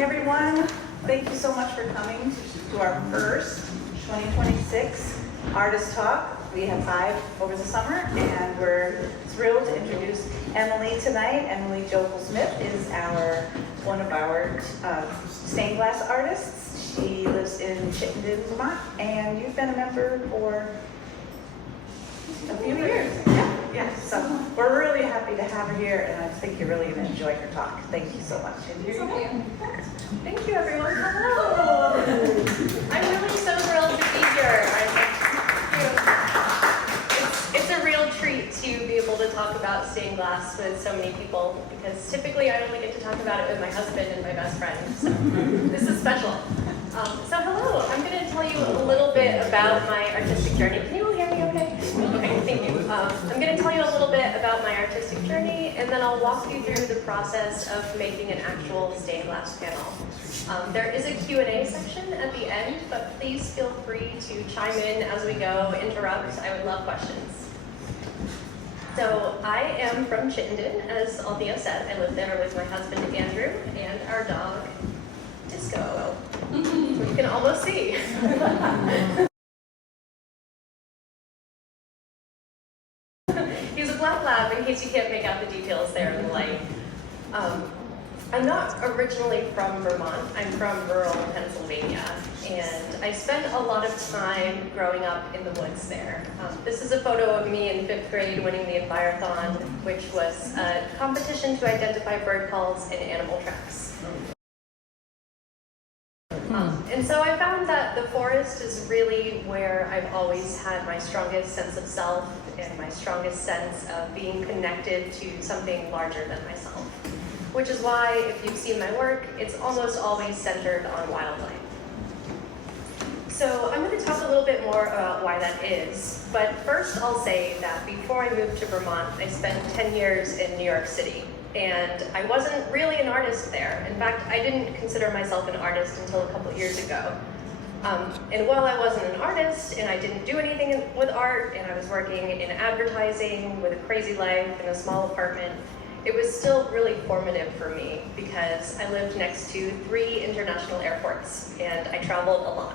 morning, everyone. Thank you so much for coming to our first 2026 Artist Talk. We have 5 over the summer, and we're thrilled to introduce Emily tonight. Emily Joeckel Smith is one of our stained glass artists. She lives in Chittenden, Vermont, and you've been a member for a few years. Yeah. So we're really happy to have her here, and I think you're really going to enjoy her talk. Thank you so much. Thank you, everyone. Hello. I'm really so thrilled to be here. It's a real treat to be able to talk about stained glass with so many people, because typically I only get to talk about it with my husband and my best friend. So this is special. So hello, I'm going to tell you a little bit about my artistic journey. Can you all hear me okay? Okay, thank you. I'm going to tell you a little bit about my artistic journey, and then I'll walk you through the process of making an actual stained glass panel. There is a Q&A section at the end, but please feel free to chime in as we go, interrupt. I would love questions. So I am from Chittenden, as Althea said. I live there with my husband Andrew and our dog Disco, who you can almost see. He's a black lab, in case you can't make out the details there in the light. I'm not originally from Vermont. I'm from rural Pennsylvania, and I spent a lot of time growing up in the woods there. This is a photo of me in 5th grade winning the Envirothon, which was a competition to identify bird calls and animal tracks. And so I found that the forest is really where I've always had my strongest sense of self and my strongest sense of being connected to something larger than myself. Which is why, if you've seen my work, it's almost always centered on wildlife. So I'm going to talk a little bit more about why that is, but first I'll say that before I moved to Vermont, I spent 10 years in New York City, and I wasn't really an artist there. In fact, I didn't consider myself an artist until a couple years ago. And while I wasn't an artist, and I didn't do anything with art, and I was working in advertising with a crazy life in a small apartment, it was still really formative for me because I lived next to 3 international airports and I traveled a lot.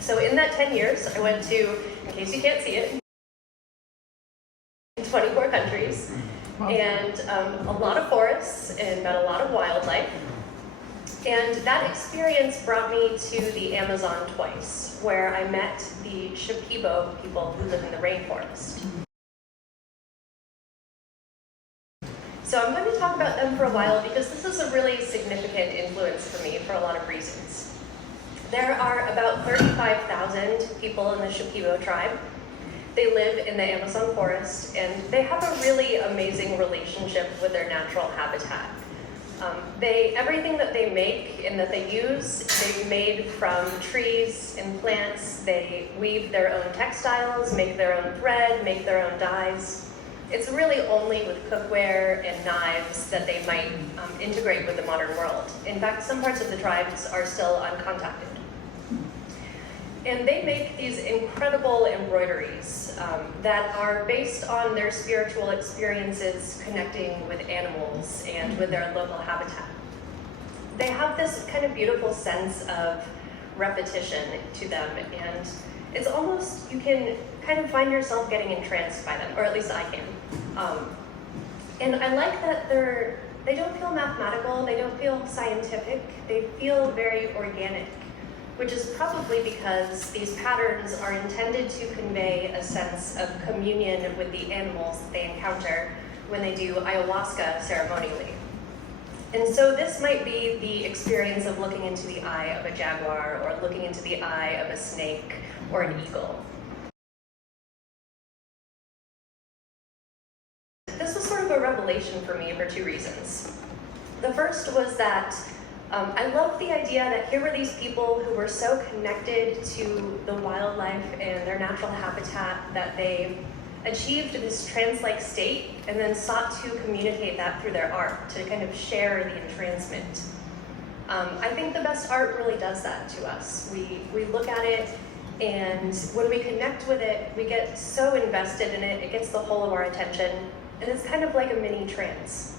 So in that 10 years, I went to, in case you can't see it, 24 countries, and a lot of forests and met a lot of wildlife. And that experience brought me to the Amazon twice, where I met the Shipibo people who live in the rainforest. So I'm going to talk about them for a while because this is a really significant influence for me for a lot of reasons. There are about 35,000 people in the Shipibo tribe. They live in the Amazon forest, and they have a really amazing relationship with their natural habitat. Everything that they make and that they use, they've made from trees and plants. They weave their own textiles, make their own thread, make their own dyes. It's really only with cookware and knives that they might integrate with the modern world. In fact, some parts of the tribes are still uncontacted. And they make these incredible embroideries that are based on their spiritual experiences connecting with animals and with their local habitat. They have this kind of beautiful sense of repetition to them, and it's almost, you can kind of find yourself getting entranced by them, or at least I can. And I like that they don't feel mathematical, they don't feel scientific, they feel very organic, which is probably because these patterns are intended to convey a sense of communion with the animals that they encounter when they do ayahuasca ceremonially. And so this might be the experience of looking into the eye of a jaguar, or looking into the eye of a snake or an eagle. This was sort of a revelation for me for 2 reasons. The first was that I loved the idea that here were these people who were so connected to the wildlife and their natural habitat that they achieved this trance-like state and then sought to communicate that through their art, to kind of share the entrancement. I think the best art really does that to us. We look at it, and when we connect with it, we get so invested in it, it gets the whole of our attention, and it's kind of like a mini trance.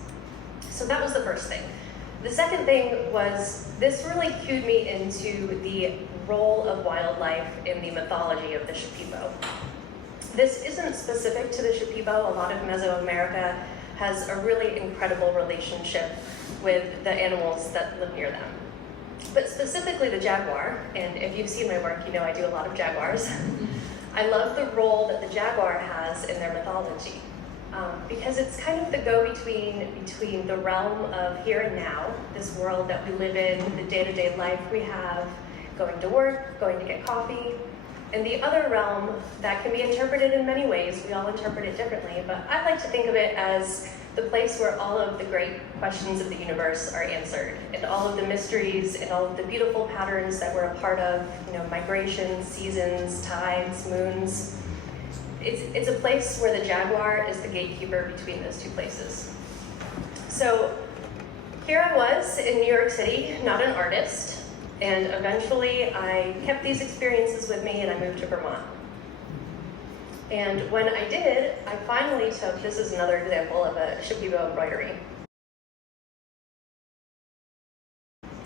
So that was the first thing. The second thing was this really cued me into the role of wildlife in the mythology of the Shipibo. This isn't specific to the Shipibo. A lot of Mesoamerica has a really incredible relationship with the animals that live near them. But specifically the jaguar, and if you've seen my work, you know I do a lot of jaguars. I love the role that the jaguar has in their mythology. Because it's kind of the go-between the realm of here and now, this world that we live in, the day-to-day life we have, going to work, going to get coffee, and the other realm that can be interpreted in many ways. We all interpret it differently, but I like to think of it as the place where all of the great questions of the universe are answered, and all of the mysteries and all of the beautiful patterns that we're a part of, migration, seasons, tides, moons. It's a place where the jaguar is the gatekeeper between those two places. So here I was in New York City, not an artist, and eventually I kept these experiences with me and I moved to Vermont. And when I did, I finally took, this is another example of a Shipibo embroidery.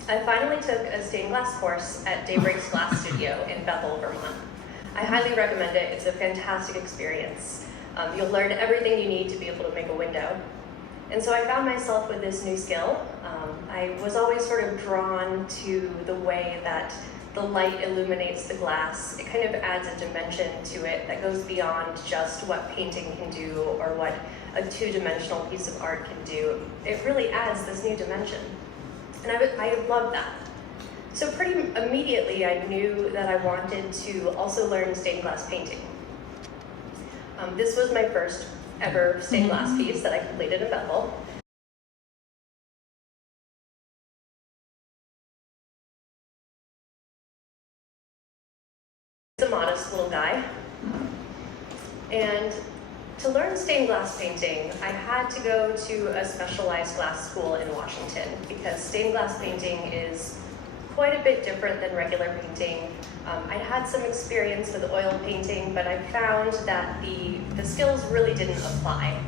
I finally took a stained glass course at Daybreak's Glass Studio in Bethel, Vermont. I highly recommend it. It's a fantastic experience. You'll learn everything you need to be able to make a window. And so I found myself with this new skill. I was always sort of drawn to the way that the light illuminates the glass. It kind of adds a dimension to it that goes beyond just what painting can do or what a two-dimensional piece of art can do. It really adds this new dimension. And I love that. So pretty immediately I knew that I wanted to also learn stained glass painting. This was my first ever stained glass piece that I completed in Bethel. He's a modest little guy. And to learn stained glass painting, I had to go to a specialized glass school in Washington because stained glass painting is quite a bit different than regular painting. I'd had some experience with oil painting, but I found that the skills really didn't apply.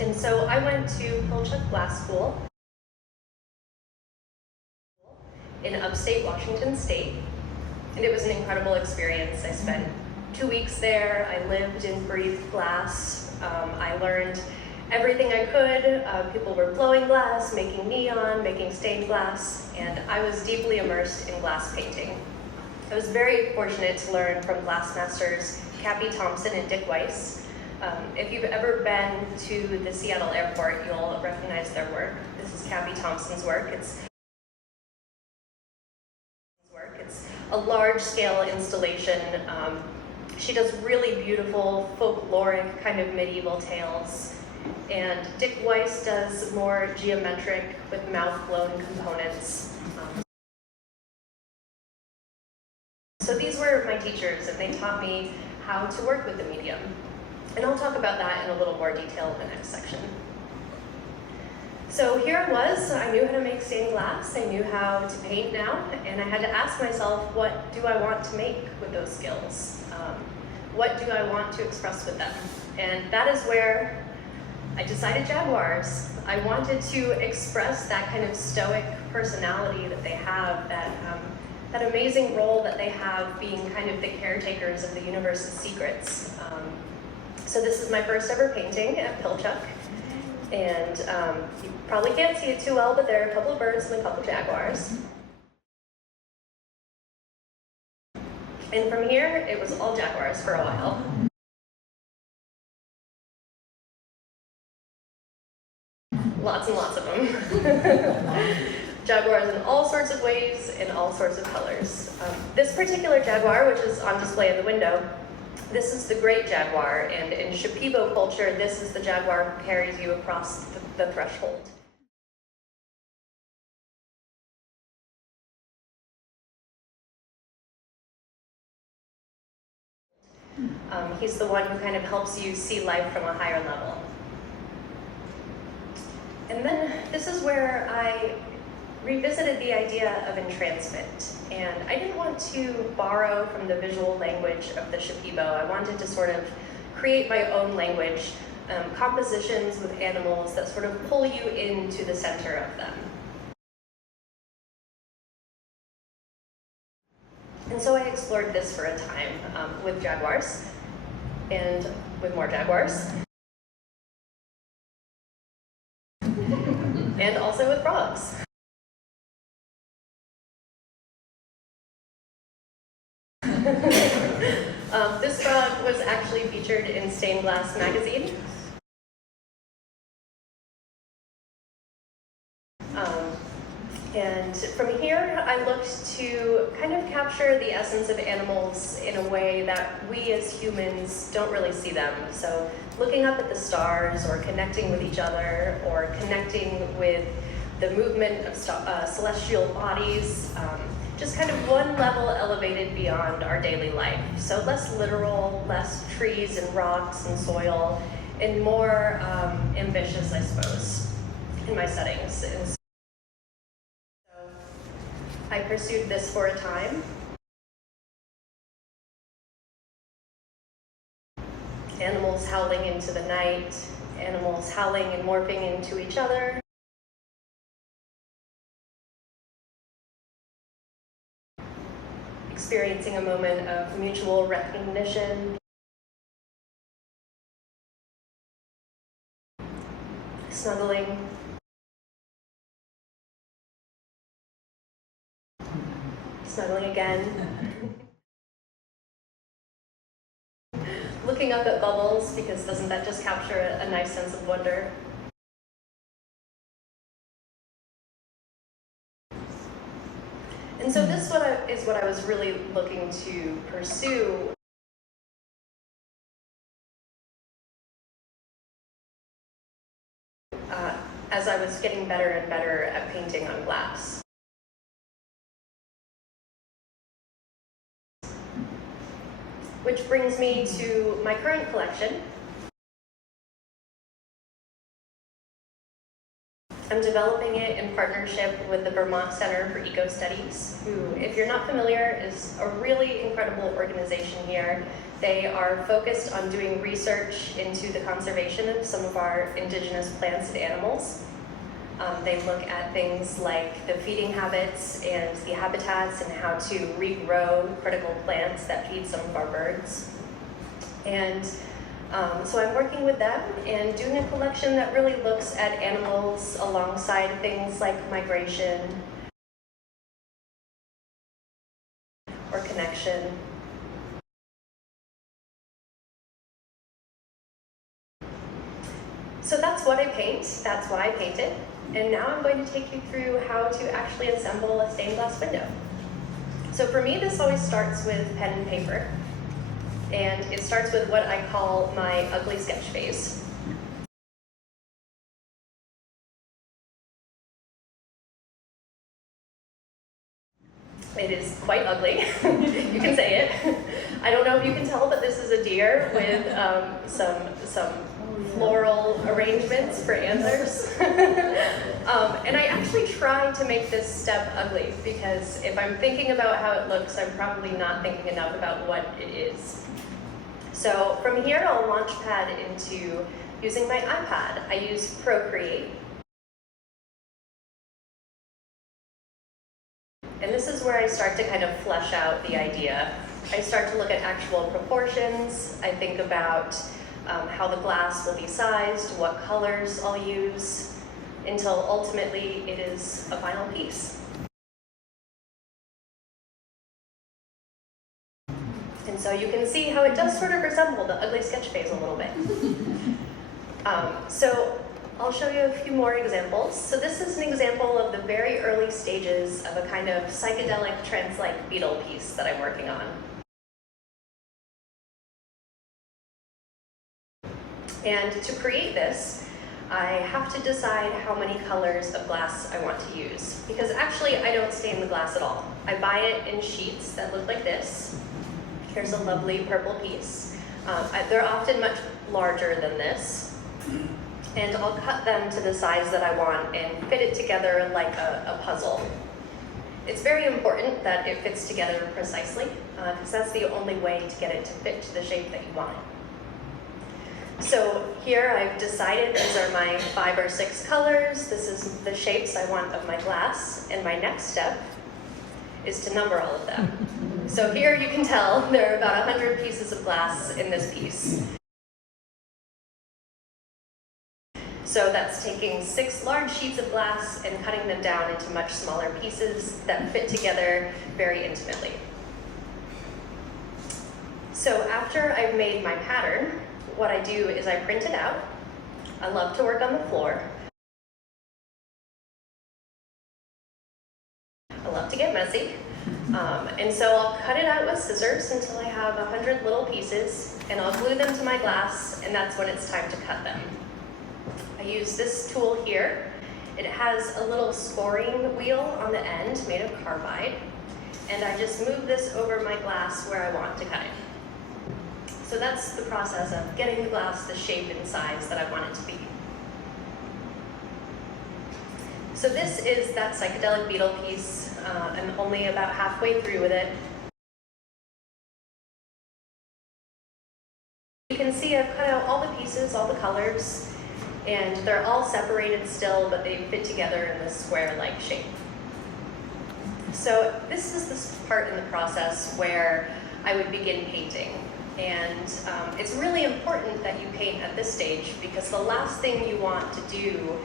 And so I went to Pilchuck Glass School in upstate Washington State, and it was an incredible experience. I spent 2 weeks there. I lived and breathed glass. I learned everything I could. People were blowing glass, making neon, making stained glass, and I was deeply immersed in glass painting. I was very fortunate to learn from glass masters Cappy Thompson and Dick Weiss. If you've ever been to the Seattle airport, you'll recognize their work. This is Cappy Thompson's work. It's a large-scale installation. She does really beautiful, folkloric, kind of medieval tales. And Dick Weiss does more geometric with mouth-blown components. So these were my teachers, and they taught me how to work with the medium. And I'll talk about that in a little more detail in the next section. So here I was, I knew how to make stained glass, I knew how to paint now, and I had to ask myself, what do I want to make with those skills? What do I want to express with them? And that is where I decided jaguars. I wanted to express that kind of stoic personality that they have, that amazing role that they have being kind of the caretakers of the universe's secrets. So this is my first ever painting at Pilchuck. And you probably can't see it too well, but there are a couple of birds and a couple of jaguars. And from here, it was all jaguars for a while. Lots and lots of them. Jaguars in all sorts of ways, in all sorts of colors. This particular jaguar, which is on display in the window, this is the great jaguar, and in Shipibo culture, this is the jaguar who carries you across the threshold. He's the one who kind of helps you see life from a higher level. And then this is where I revisited the idea of entrancement. And I didn't want to borrow from the visual language of the Shipibo. I wanted to sort of create my own language, compositions with animals that sort of pull you into the center of them. And so I explored this for a time with jaguars and with more jaguars. And also with frogs. This frog was actually featured in Stained Glass magazine. And from here, I looked to kind of capture the essence of animals in a way that we as humans don't really see them. So looking up at the stars, or connecting with each other, or connecting with the movement of celestial bodies, just kind of one level elevated beyond our daily life. So less literal, less trees and rocks and soil, and more ambitious, I suppose, in my settings. And so I pursued this for a time. Animals howling into the night, animals howling and morphing into each other. Experiencing a moment of mutual recognition. Snuggling. Snuggling again. Looking up at bubbles, because doesn't that just capture a nice sense of wonder? And so this is what I was really looking to pursue. As I was getting better and better at painting on glass. Which brings me to my current collection. I'm developing it in partnership with the Vermont Center for Eco Studies, who, if you're not familiar, is a really incredible organization here. They are focused on doing research into the conservation of some of our indigenous plants and animals. They look at things like the feeding habits and the habitats and how to regrow critical plants that feed some of our birds. And so I'm working with them and doing a collection that really looks at animals alongside things like migration or connection. So that's what I paint, that's why I paint it. And now I'm going to take you through how to actually assemble a stained glass window. So for me, this always starts with pen and paper. And it starts with what I call my ugly sketch phase. It is quite ugly, you can say it. I don't know if you can tell, but this is a deer with some floral arrangements for antlers. And I actually try to make this step ugly, because if I'm thinking about how it looks, I'm probably not thinking enough about what it is. So from here, I'll launch pad into using my iPad. I use Procreate. And this is where I start to kind of flesh out the idea. I start to look at actual proportions. I think about how the glass will be sized, what colors I'll use, until ultimately it is a final piece. And so you can see how it does sort of resemble the ugly sketch phase a little bit. So I'll show you a few more examples. So this is an example of the very early stages of a kind of psychedelic trance-like beetle piece that I'm working on. And to create this, I have to decide how many colors of glass I want to use. Because actually, I don't stain the glass at all. I buy it in sheets that look like this. Here's a lovely purple piece. They're often much larger than this. And I'll cut them to the size that I want and fit it together like a puzzle. It's very important that it fits together precisely, because that's the only way to get it to fit to the shape that you want it. So here I've decided these are my 5 or 6 colors. This is the shapes I want of my glass. And my next step is to number all of them. So here you can tell there are about 100 pieces of glass in this piece. So that's taking 6 large sheets of glass and cutting them down into much smaller pieces that fit together very intimately. So after I've made my pattern, what I do is I print it out. I love to work on the floor. I love to get messy. And so I'll cut it out with scissors until I have 100 little pieces, and I'll glue them to my glass, and that's when it's time to cut them. I use this tool here. It has a little scoring wheel on the end made of carbide, and I just move this over my glass where I want to cut it. So that's the process of getting the glass the shape and size that I want it to be. So this is that psychedelic beetle piece. I'm only about halfway through with it. You can see I've cut out all the pieces, all the colors, and they're all separated still, but they fit together in this square-like shape. So this is the part in the process where I would begin painting. And it's really important that you paint at this stage, because the last thing you want to do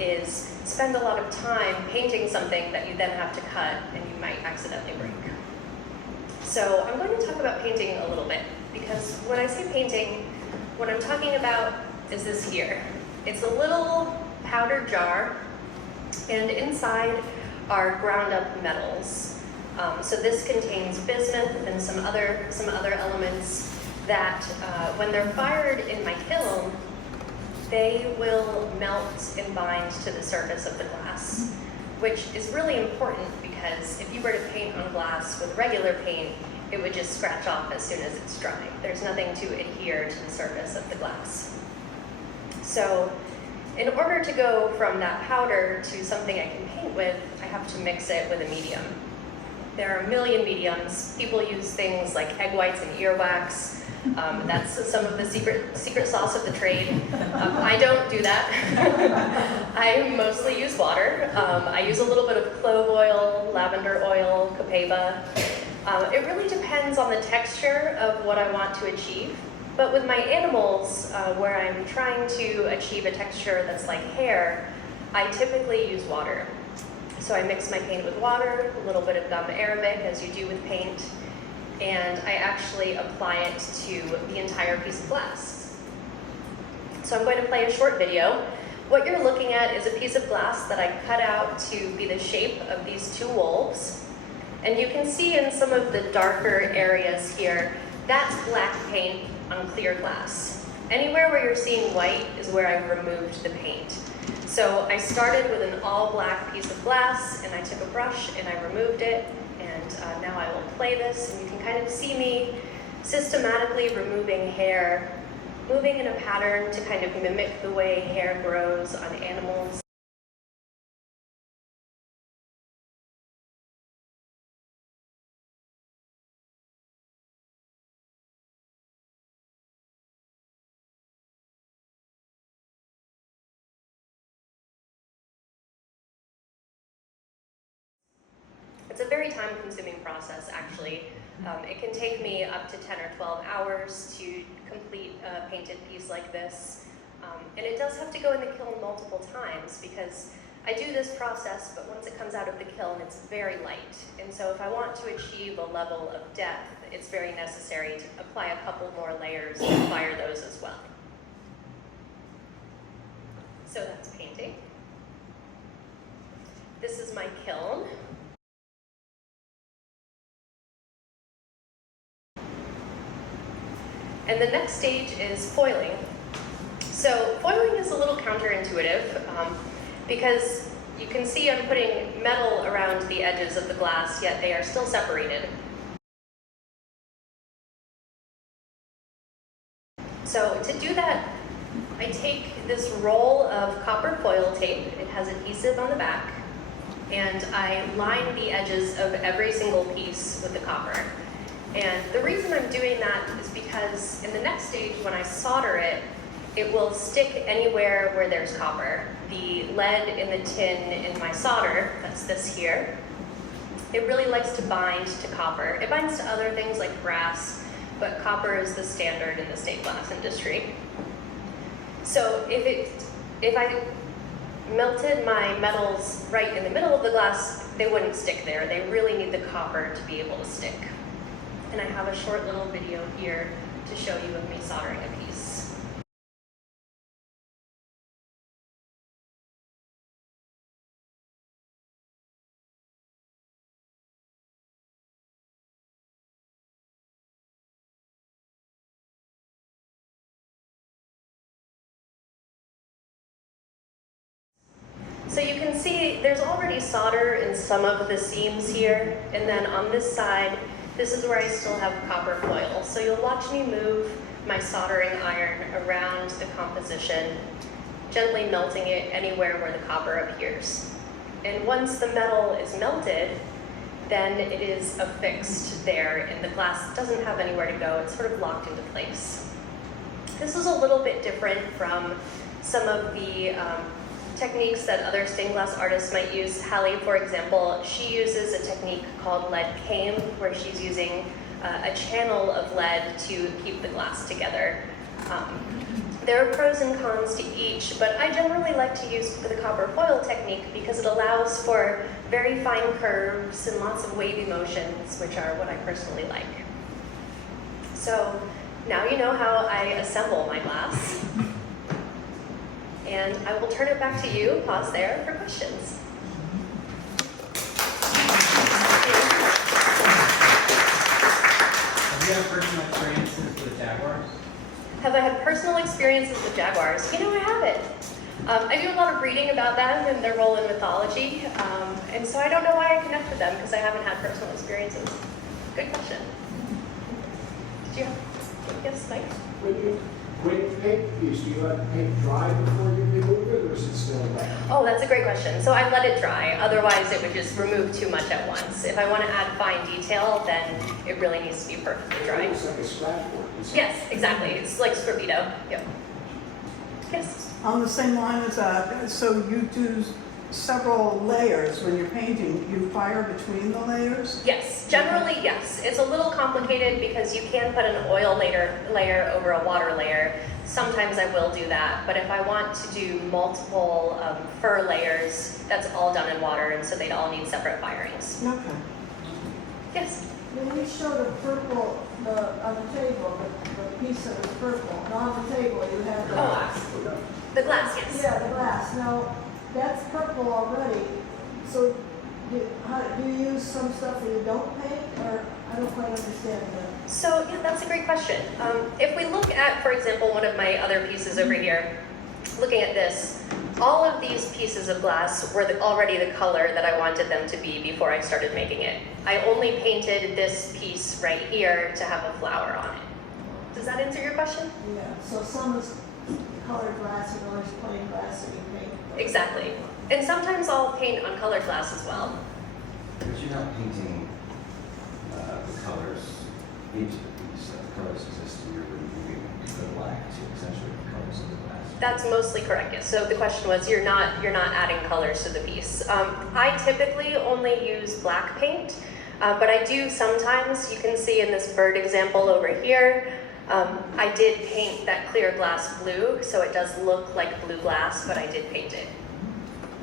is spend a lot of time painting something that you then have to cut and you might accidentally break. So I'm going to talk about painting a little bit, because when I say painting, what I'm talking about is this here. It's a little powder jar, and inside are ground up metals. So this contains bismuth and some other elements that when they're fired in my kiln, they will melt and bind to the surface of the glass, which is really important, because if you were to paint on glass with regular paint, it would just scratch off as soon as it's dry. There's nothing to adhere to the surface of the glass. So in order to go from that powder to something I can paint with, I have to mix it with a medium. There are a million mediums. People use things like egg whites and earwax. That's some of the secret sauce of the trade. I don't do that. I mostly use water. I use a little bit of clove oil, lavender oil, copaiba. It really depends on the texture of what I want to achieve. But with my animals, where I'm trying to achieve a texture that's like hair, I typically use water. So I mix my paint with water, a little bit of gum arabic, as you do with paint, and I actually apply it to the entire piece of glass. So I'm going to play a short video. What you're looking at is a piece of glass that I cut out to be the shape of these 2 wolves. And you can see in some of the darker areas here, that's black paint on clear glass. Anywhere where you're seeing white is where I've removed the paint. So I started with an all black piece of glass, and I took a brush and I removed it, and now I will play this, and you can kind of see me systematically removing hair, moving in a pattern to kind of mimic the way hair grows on animals. It's a very time-consuming process, actually. It can take me up to 10 or 12 hours to complete a painted piece like this. And it does have to go in the kiln multiple times, because I do this process, but once it comes out of the kiln, it's very light. And so if I want to achieve a level of depth, it's very necessary to apply a couple more layers and fire those as well. So that's painting. This is my kiln. And the next stage is foiling. So foiling is a little counterintuitive, because you can see I'm putting metal around the edges of the glass, yet they are still separated. So to do that, I take this roll of copper foil tape, it has adhesive on the back, and I line the edges of every single piece with the copper. And the reason I'm doing that is because in the next stage, when I solder it, it will stick anywhere where there's copper. The lead in the tin in my solder, that's this here, It really likes to bind to copper. It binds to other things like brass, but copper is the standard in the stained glass industry. So if I melted my metals right in the middle of the glass, they wouldn't stick there. They really need the copper to be able to stick. And I have a short little video here to show you of me soldering a piece. So you can see there's already solder in some of the seams here, and then on this side, this is where I still have copper foil. So you'll watch me move my soldering iron around the composition, gently melting it anywhere where the copper appears. And once the metal is melted, then it is affixed there, and the glass doesn't have anywhere to go. It's sort of locked into place. This is a little bit different from some of the techniques that other stained glass artists might use. Hallie, for example, she uses a technique called lead came, where she's using a channel of lead to keep the glass together. There are pros and cons to each, but I generally like to use the copper foil technique because it allows for very fine curves and lots of wavy motions, which are what I personally like. So now you know how I assemble my glass. And I will turn it back to you, pause there for questions. Have you had personal experiences with jaguars? Have I had personal experiences with jaguars? You know, I haven't. I do a lot of reading about them and their role in mythology, and so I don't know why I connect with them because I haven't had personal experiences. Good question. Did you have, yes, Mike? When you paint the piece, do you let the paint dry before you remove it, or is it still wet? Oh, that's a great question. So I let it dry. Otherwise, it would just remove too much at once. If I want to add fine detail, then it really needs to be perfectly dry. It's like a scratch board. Yes, exactly. It's like scripito. Yep. Yes. On the same line as that, so you do several layers when you're painting. You fire between the layers? Yes, generally yes. It's a little complicated because you can put an oil layer over a water layer. Sometimes I will do that, but if I want to do multiple fur layers, that's all done in water, and so they'd all need separate firings. Okay. Yes? When you show the purple on the table, the piece that was purple, and on the table you have the glass. The glass, yes. Yeah, the glass. Now, that's purple already. So do you use some stuff that you don't paint, or I don't quite understand that. So yeah, that's a great question. If we look at, for example, one of my other pieces over here, looking at this, all of these pieces of glass were already the color that I wanted them to be before I started making it. I only painted this piece right here to have a flower on it. Does that answer your question? Yeah, so some is colored glass, and others plain glass that you paint. Exactly. And sometimes I'll paint on colored glass as well. But you're not painting the colors into the piece. The colors exist, and you're removing the black to accentuate the colors of the glass. That's mostly correct, yes. So the question was, you're not adding colors to the piece. I typically only use black paint, but I do sometimes. You can see in this bird example over here, I did paint that clear glass blue, so it does look like blue glass, but I did paint it.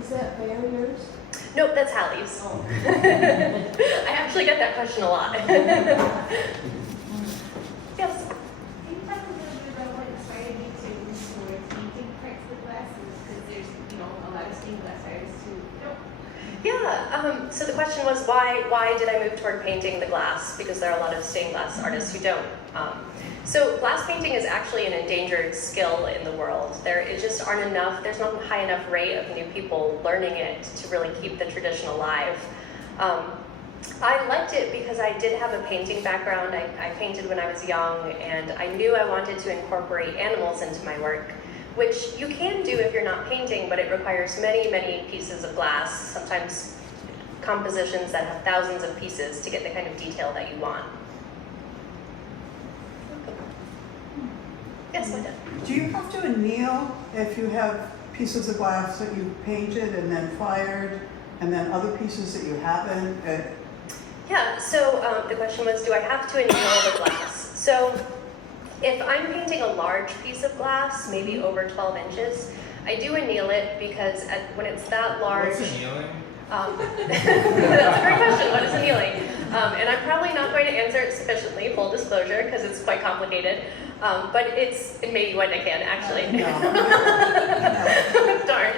Is that barriers? Nope, that's Hallie's. Oh. I actually get that question a lot. Yes? Can you talk a little bit about what inspired you to move towards painting parts of glasses? Because there's, a lot of stained glass artists who don't. Yeah, so the question was why did I move toward painting the glass? Because there are a lot of stained glass artists who don't. So glass painting is actually an endangered skill in the world. There just aren't enough, there's not a high enough rate of new people learning it to really keep the tradition alive. I liked it because I did have a painting background. I painted when I was young, and I knew I wanted to incorporate animals into my work, which you can do if you're not painting, but it requires many, many pieces of glass, sometimes compositions that have thousands of pieces to get the kind of detail that you want. Yes, my dad. Do you have to anneal if you have pieces of glass that you painted and then fired, and then other pieces that you haven't? Yeah, so the question was, do I have to anneal the glass? So if I'm painting a large piece of glass, maybe over 12 inches, I do anneal it because when it's that large... What's annealing? That's a great question. What is annealing? And I'm probably not going to answer it sufficiently, full disclosure, because it's quite complicated. But it's, and maybe when I can, actually. Darn.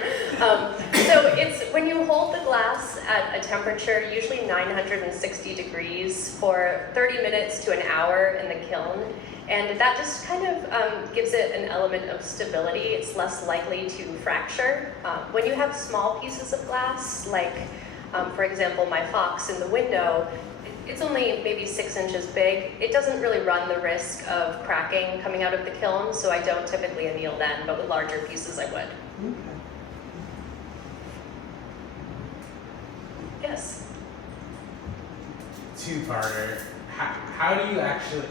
So it's when you hold the glass at a temperature, usually 960 degrees, for 30 minutes to an hour in the kiln. And that just kind of gives it an element of stability. It's less likely to fracture. When you have small pieces of glass, like for example, my fox in the window, it's only maybe 6 inches big. It doesn't really run the risk of cracking coming out of the kiln, so I don't typically anneal then, but with larger pieces I would. Yes? Two-parter. How do you actually,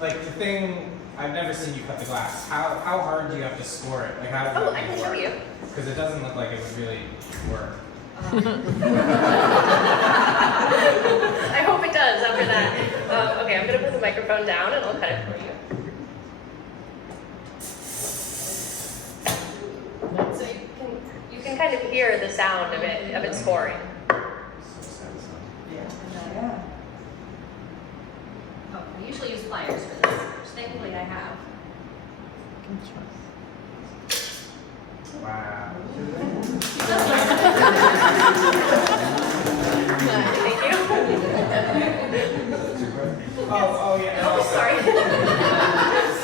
like the thing, I've never seen you cut the glass. How hard do you have to score it? Like how does Oh, that I can work? show you. Because it doesn't look like it would really work. I hope it does after that. Okay, I'm gonna put the microphone down and I'll cut it for you. So you can kind of hear the sound of it scoring. Yeah. Oh, I usually use pliers for this, which thankfully I have. Wow. Thank you. Oh yeah. Oh, sorry.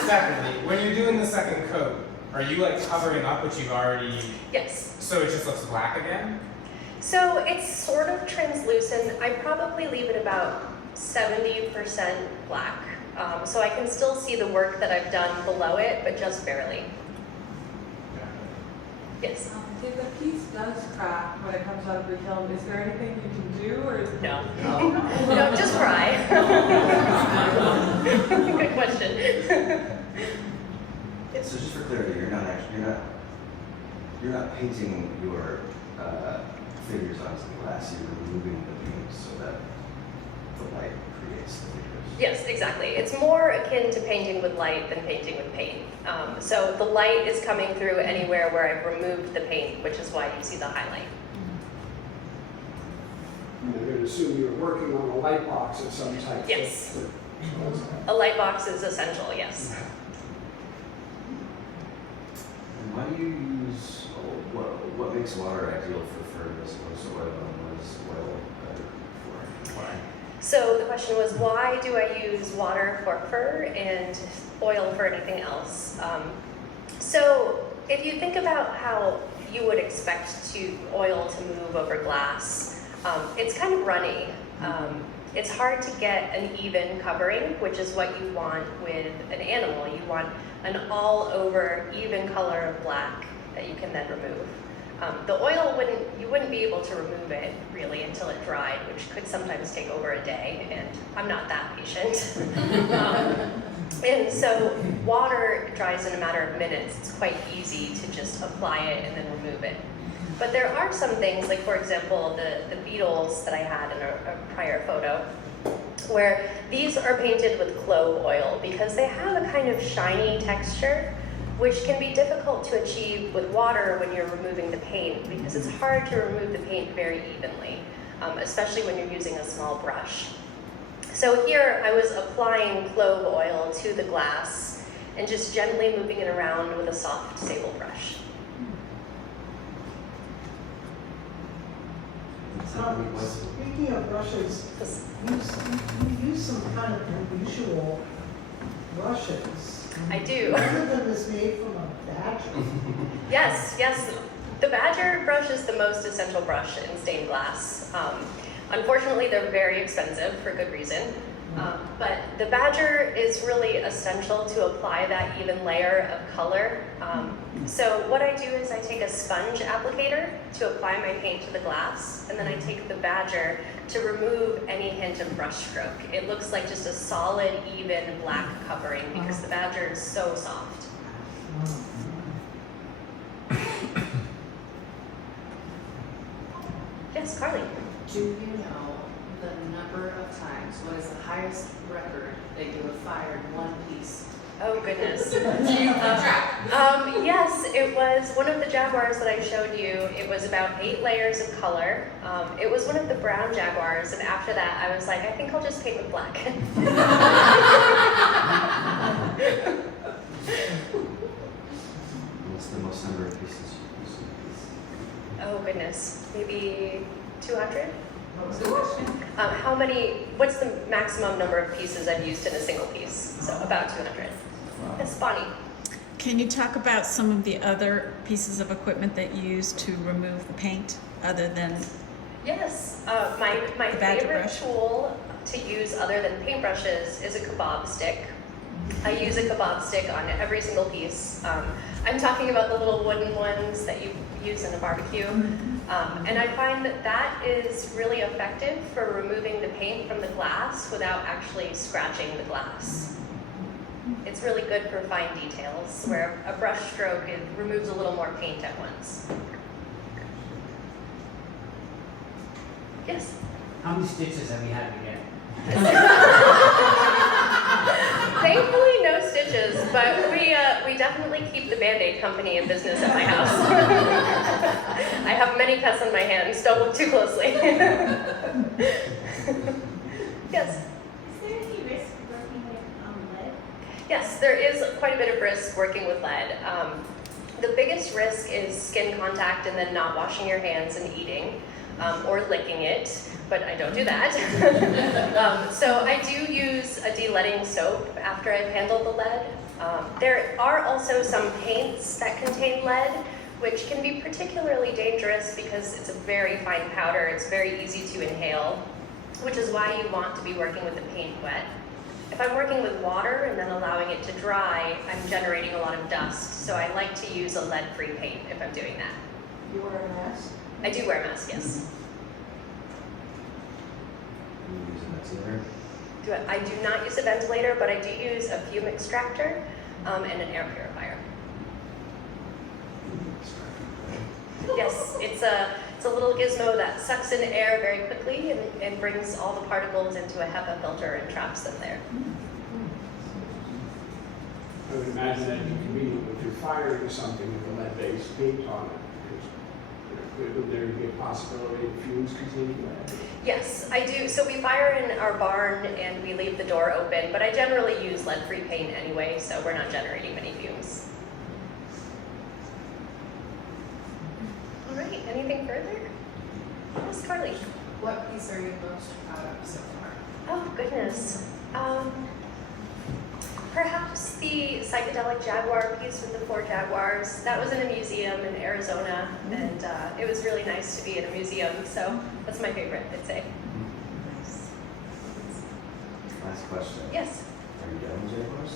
Separately, when you're doing the second coat, are you like covering up what you've already? Yes. So it just looks black again? So it's sort of translucent. I probably leave it about 70% black. So I can still see the work that I've done below it, but just barely. Yes? If the piece does crack when it comes out of the kiln, is there anything you can do, or is it... No. No, just cry. Good question. So just for clarity, you're not painting your figures onto the glass. You're removing the paint so that the light creates the figures. Yes, exactly. It's more akin to painting with light than painting with paint. So the light is coming through anywhere where I've removed the paint, which is why you see the highlight. I'm going to assume you're working on a light box of some type. Yes. A light box is essential, yes. And why do you use, what makes water ideal for fur as opposed to oil, and what is oil better for? Why? So the question was, why do I use water for fur and oil for anything else? So if you think about how you would expect oil to move over glass, it's kind of runny. It's hard to get an even covering, which is what you want with an animal. You want an all-over even color of black that you can then remove. The oil you wouldn't be able to remove it really until it dried, which could sometimes take over a day, and I'm not that patient. And so water dries in a matter of minutes. It's quite easy to just apply it and then remove it. But there are some things, like for example, the beetles that I had in a prior photo, where these are painted with clove oil because they have a kind of shiny texture, which can be difficult to achieve with water when you're removing the paint, because it's hard to remove the paint very evenly, especially when you're using a small brush. So here I was applying clove oil to the glass and just gently moving it around with a soft sable brush. Speaking of brushes, you use some kind of unusual brushes. I do. One of them is made from a badger. Yes, yes. The badger brush is the most essential brush in stained glass. Unfortunately, they're very expensive for good reason. But the badger is really essential to apply that even layer of color. So what I do is I take a sponge applicator to apply my paint to the glass, and then I take the badger to remove any hint of brush stroke. It looks like just a solid, even black covering because the badger is so soft. Yes, Carly. Do you know the number of times, what is the highest record that you have fired one piece? Oh goodness. Do you keep track? Yes, it was one of the jaguars that I showed you. It was about 8 layers of color. It was one of the brown jaguars, and after that I was like, I think I'll just paint with black. What's the most number of pieces you've used in a piece? Oh goodness, maybe 200? What was the question? What's the maximum number of pieces I've used in a single piece? So about 200. Yes, Bonnie. Can you talk about some of the other pieces of equipment that you use to remove the paint other than Yes, my The badger favorite brush. tool to use other than paintbrushes is a kebab stick. I use a kebab stick on every single piece. I'm talking about the little wooden ones that you use in a barbecue. And I find that is really effective for removing the paint from the glass without actually scratching the glass. It's really good for fine details, where a brush stroke it removes a little more paint at once. Yes? How many stitches have you had to get? Thankfully, no stitches, but we definitely keep the Band-Aid company in business at my house. I have many cuts on my hands. Don't look too closely. Yes? Is there any risk working with lead? Yes, there is quite a bit of risk working with lead. The biggest risk is skin contact and then not washing your hands and eating, or licking it, but I don't do that. So I do use a de-leading soap after I've handled the lead. There are also some paints that contain lead, which can be particularly dangerous because it's a very fine powder. It's very easy to inhale, which is why you want to be working with the paint wet. If I'm working with water and then allowing it to dry, I'm generating a lot of dust. So I like to use a lead-free paint if I'm doing that. You wear a mask? I do wear a mask, yes. You use a ventilator? I do not use a ventilator, but I do use a fume extractor and an air purifier. Yes, it's a little gizmo that sucks in air very quickly and brings all the particles into a HEPA filter and traps them there. I would imagine that'd be convenient if you're firing something with a lead-based paint on it, because would there be a possibility of fumes containing lead? Yes, I do. So we fire in our barn and we leave the door open, but I generally use lead-free paint anyway, so we're not generating many fumes. All right, anything further? Yes, Carly. What piece are you most proud of so far? Oh, goodness. Perhaps the psychedelic jaguar piece with the 4 jaguars. That was in a museum in Arizona, and it was really nice to be in a museum, so that's my favorite, I'd say. Last question. Yes? Are you done with jaguars?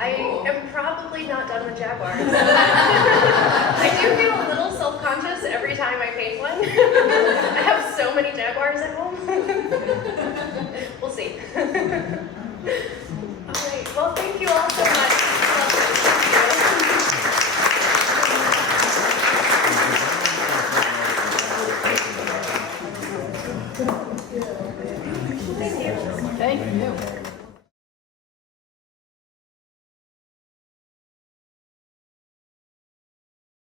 I am probably not done with jaguars.